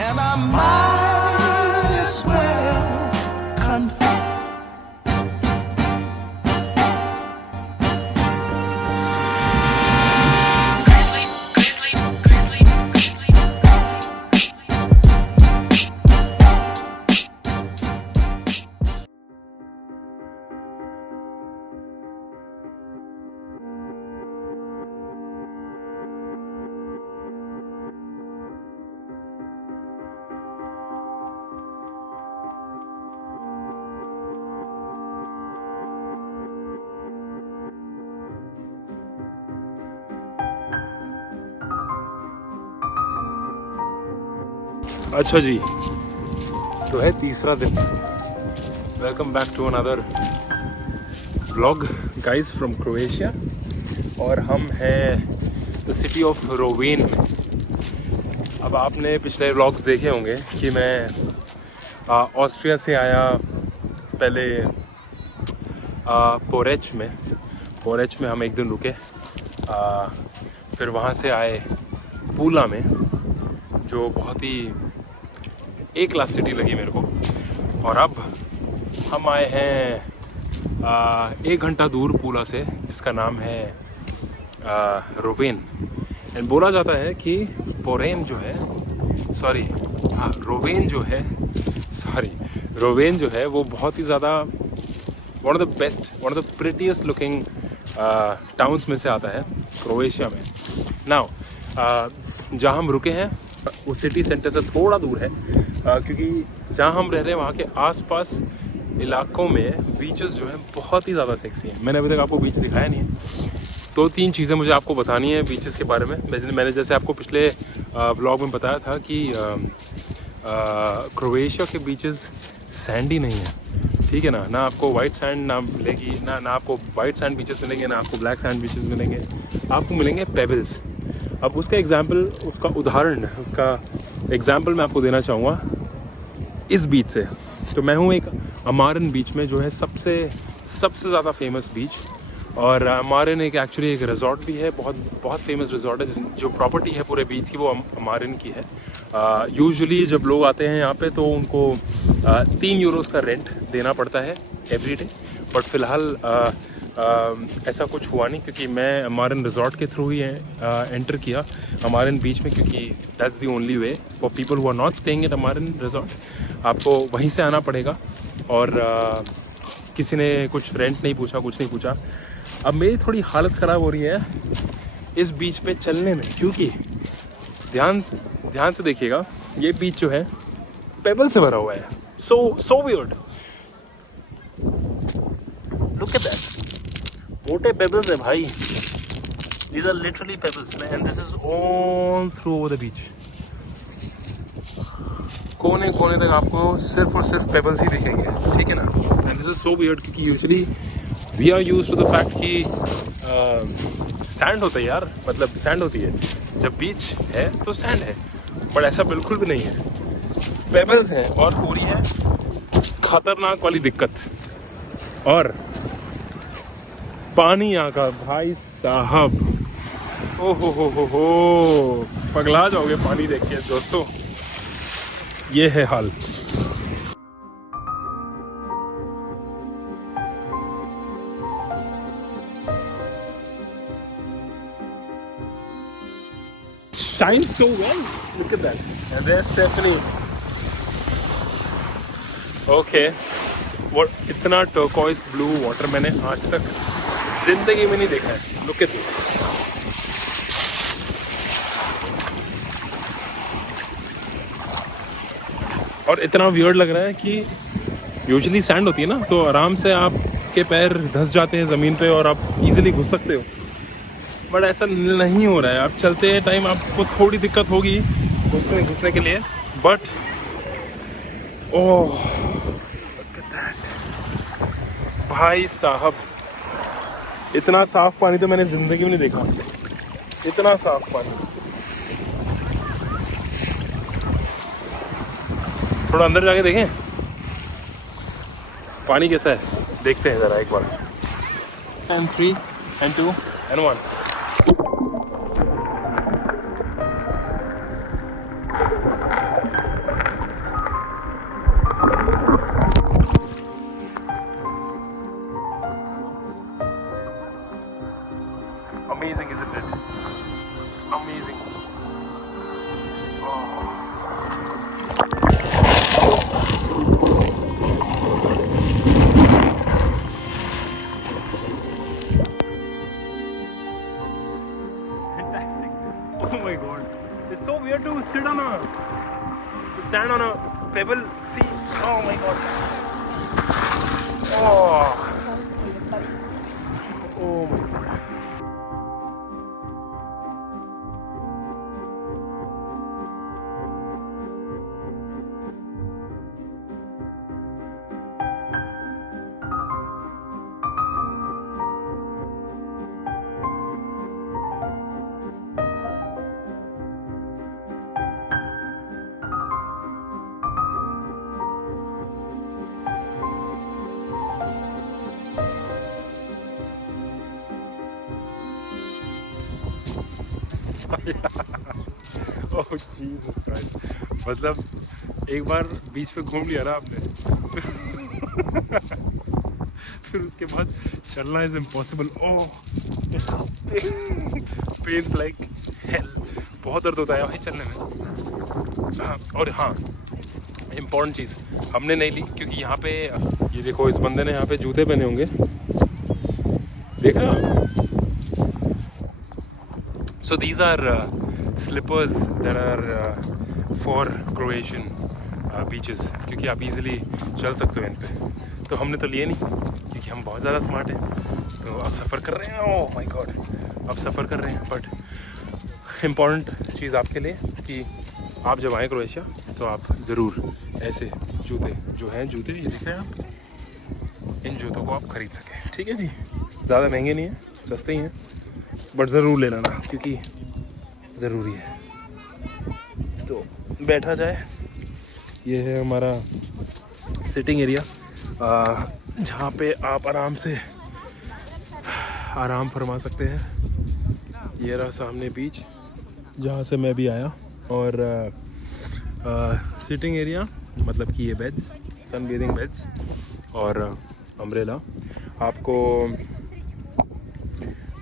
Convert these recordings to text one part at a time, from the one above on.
and I might as well confess. अच्छा जी, तो है तीसरा दिन। Welcome back to another vlog guys from Croatia. और हम हैं द सिटी ऑफ रोवेन में। अब आपने पिछले व्लॉग्स देखे होंगे कि मैं ऑस्ट्रिया से आया पहले पोरेच में हम एक दिन रुके। फिर वहाँ से आए पूला में, जो बहुत ही ए क्लास सिटी लगी मेरे को। और अब हम आए हैं 1 घंटा दूर पूला से, जिसका नाम है रोवेन। एंड बोला जाता है कि पोरेन जो है रोवेन जो है वो बहुत ही ज़्यादा one of the prettiest looking towns में से आता है क्रोएशिया में। नाउ जहाँ हम रुके हैं वो सिटी सेंटर से थोड़ा दूर है, क्योंकि जहाँ हम रह रहे हैं वहाँ के आसपास इलाकों में बीचेस जो हैं बहुत ही ज़्यादा सेक्सी हैं। मैंने अभी तक आपको बीच दिखाया नहीं है, तो 3 चीज़ें मुझे आपको बतानी है बीचेस के बारे में। मैंने जैसे आपको पिछले व्लॉग में बताया था कि क्रोएशिया के बीचेस सैंडी नहीं है, ठीक है ना आपको वाइट सैंड ना मिलेगी, ना आपको वाइट सैंड बीचेस मिलेंगे, ना आपको ब्लैक सैंड बीचेस मिलेंगे, आपको मिलेंगे पेबल्स। अब उसका एग्जाम्पल मैं आपको देना चाहूँगा इस बीच से। तो मैं हूँ एक अमारन बीच में, जो है सबसे ज़्यादा फेमस बीच। और अमारन एक्चुअली एक रिजॉर्ट भी है, बहुत फेमस रिजॉर्ट है। जो प्रॉपर्टी है पूरे बीच की वो अमारन की है। यूजुअली जब लोग आते हैं यहाँ पे तो उनको 3 यूरोस का रेंट देना पड़ता है एवरी डे। बट फ़िलहाल ऐसा कुछ हुआ नहीं, क्योंकि मैं अमारन रिजॉर्ट के थ्रू ही एंटर किया अमारन बीच में, क्योंकि that's the only way for people who are not staying at Amarin resort. आपको वहीं से आना पड़ेगा। और किसी ने कुछ रेंट नहीं पूछा, कुछ नहीं पूछा। अब मेरी थोड़ी हालत ख़राब हो रही है इस बीच पे चलने में, क्योंकि ध्यान से देखिएगा, ये बीच जो है पेबल से भरा हुआ है। So weird, look at that. मोटे पेबल्स है भाई, these are literally pebbles and this is all through over the beach। कोने तक आपको सिर्फ और सिर्फ पेबल्स ही दिखेंगे, ठीक है ना। And this is so weird, क्योंकि usually we are used to the fact कि सैंड होता है यार, मतलब सैंड होती है जब बीच है तो सैंड है, बट ऐसा बिल्कुल भी नहीं है। पेबल्स हैं और पूरी है खतरनाक वाली दिक्कत। और पानी यहाँ का भाई साहब, ओ हो, पगला जाओगे पानी देख के दोस्तों, ये है हाल। Shines so well, look at that, and there's Stephanie। Okay, what इतना turquoise blue water मैंने आज तक जिंदगी में नहीं देखा है। Look at this। और इतना वियर्ड लग रहा है कि यूजुअली सैंड होती है ना, तो आराम से आपके पैर धंस जाते हैं ज़मीन पे और आप इजीली घुस सकते हो, बट ऐसा नहीं हो रहा है। आप चलते टाइम आपको थोड़ी दिक्कत होगी घुसने के लिए, बट ओह भाई साहब, इतना साफ पानी तो मैंने ज़िंदगी में नहीं देखा। इतना साफ पानी। थोड़ा अंदर जाके देखें पानी कैसा है, देखते हैं ज़रा एक बार। And 3 and 2 and 1। on a pebble. See, oh my god. Oh my god. Oh Jesus Christ, मतलब एक बार बीच पे घूम लिया ना आपने, फिर उसके बाद चलना is impossible. Oh pains like hell, बहुत दर्द होता है भाई चलने में। और हाँ, इम्पोर्टेंट चीज़ हमने नहीं ली क्योंकि यहाँ पे ये देखो, इस बंदे ने यहाँ पे जूते पहने होंगे, देख रहे हो? So these are slippers that are for Croatian beaches, क्योंकि आप easily चल सकते हो इन पे। तो हमने तो लिए नहीं क्योंकि हम बहुत ज़्यादा स्मार्ट हैं। तो अब सफ़र कर रहे हैं, ओह माय गॉड, अब सफ़र कर रहे हैं। बट इम्पॉर्टेंट चीज़ आपके लिए कि आप जब आएँ क्रोएशिया तो आप ज़रूर ऐसे जूते जो हैं, जूते ये दिख रहे हैं आप, इन जूतों को आप ख़रीद सकें। ठीक है जी, ज़्यादा महंगे नहीं हैं, सस्ते ही हैं, बट ज़रूर ले लेना क्योंकि ज़रूरी है। तो बैठा जाए, ये है हमारा सिटिंग एरिया जहाँ पे आप आराम से आराम फरमा सकते हैं। ये रहा सामने बीच जहाँ से मैं भी आया, और सिटिंग एरिया मतलब कि ये बेड्स, सन बेदिंग बेड्स और अम्ब्रेला आपको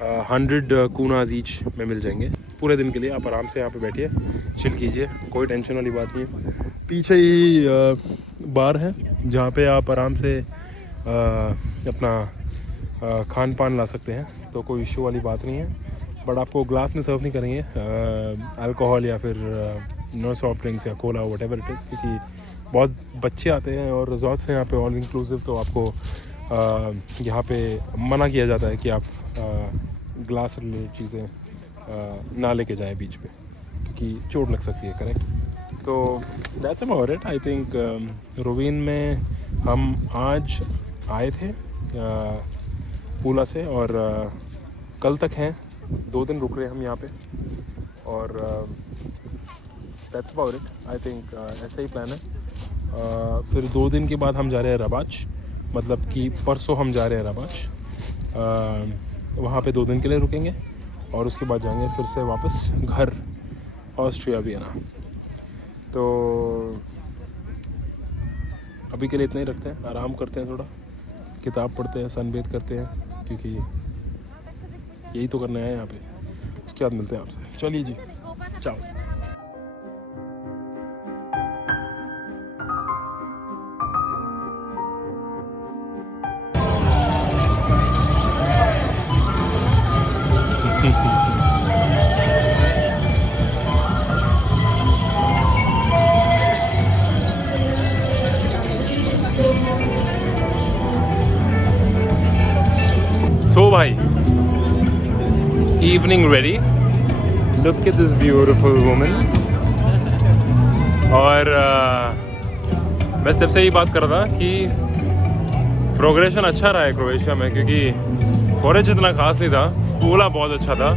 100 कूनाज ईच में मिल जाएंगे पूरे दिन के लिए। आप आराम से यहाँ पे बैठिए, चिल कीजिए, कोई टेंशन वाली बात नहीं है। पीछे ही बार है जहाँ पे आप आराम से अपना खान पान ला सकते हैं, तो कोई इशू वाली बात नहीं है। बट आपको ग्लास में सर्व नहीं करेंगे अल्कोहल या फिर नो सॉफ्ट ड्रिंक्स या कोला वटेवर इट इज़, क्योंकि बहुत बच्चे आते हैं और रिजॉर्ट्स हैं यहाँ पे ऑल इंक्लूसिव, तो आपको यहाँ पे मना किया जाता है कि आप ग्लास रिलेटेड चीज़ें ना लेके जाएं बीच पे, क्योंकि चोट लग सकती है। करेक्ट? तो that's about it. I think रोवीन में हम आज आए थे पूला से, और कल तक हैं, 2 दिन रुक रहे हैं हम यहाँ पे, और that's about it. I think ऐसा ही प्लान है। फिर 2 दिन के बाद हम जा रहे हैं रबाच, मतलब कि परसों हम जा रहे हैं रबाच, वहाँ पे 2 दिन के लिए रुकेंगे और उसके बाद जाएंगे फिर से वापस घर, ऑस्ट्रिया वियना। तो अभी के लिए इतना ही रखते हैं, आराम करते हैं, थोड़ा किताब पढ़ते हैं, सनबेद करते हैं, क्योंकि यही तो करना है यहाँ पे। उसके बाद मिलते हैं आपसे। चलिए जी, चाओ। तो भाई, evening ready. Look at this beautiful woman. और मैं सबसे यही बात कर रहा था कि प्रोग्रेशन अच्छा रहा है क्रोएशिया में, क्योंकि कॉलेज इतना खास नहीं था, पूला बहुत अच्छा था,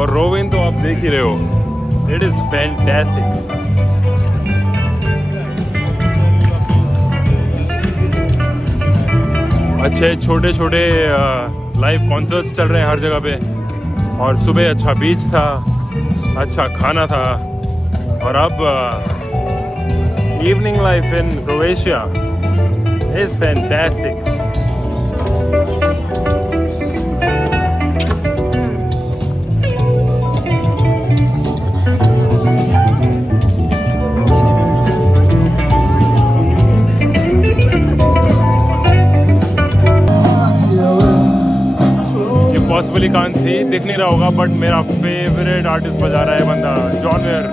और रोविन तो आप देख ही रहे हो, इट इज़ फैंटास्टिक। अच्छे छोटे छोटे लाइव कॉन्सर्ट्स चल रहे हैं हर जगह पे, और सुबह अच्छा बीच था, अच्छा खाना था, और अब evening life in Croatia is fantastic. Possibly can't see, दिख नहीं रहा होगा, बट मेरा फेवरेट आर्टिस्ट बजा रहा है बंदा, जॉन वेयर।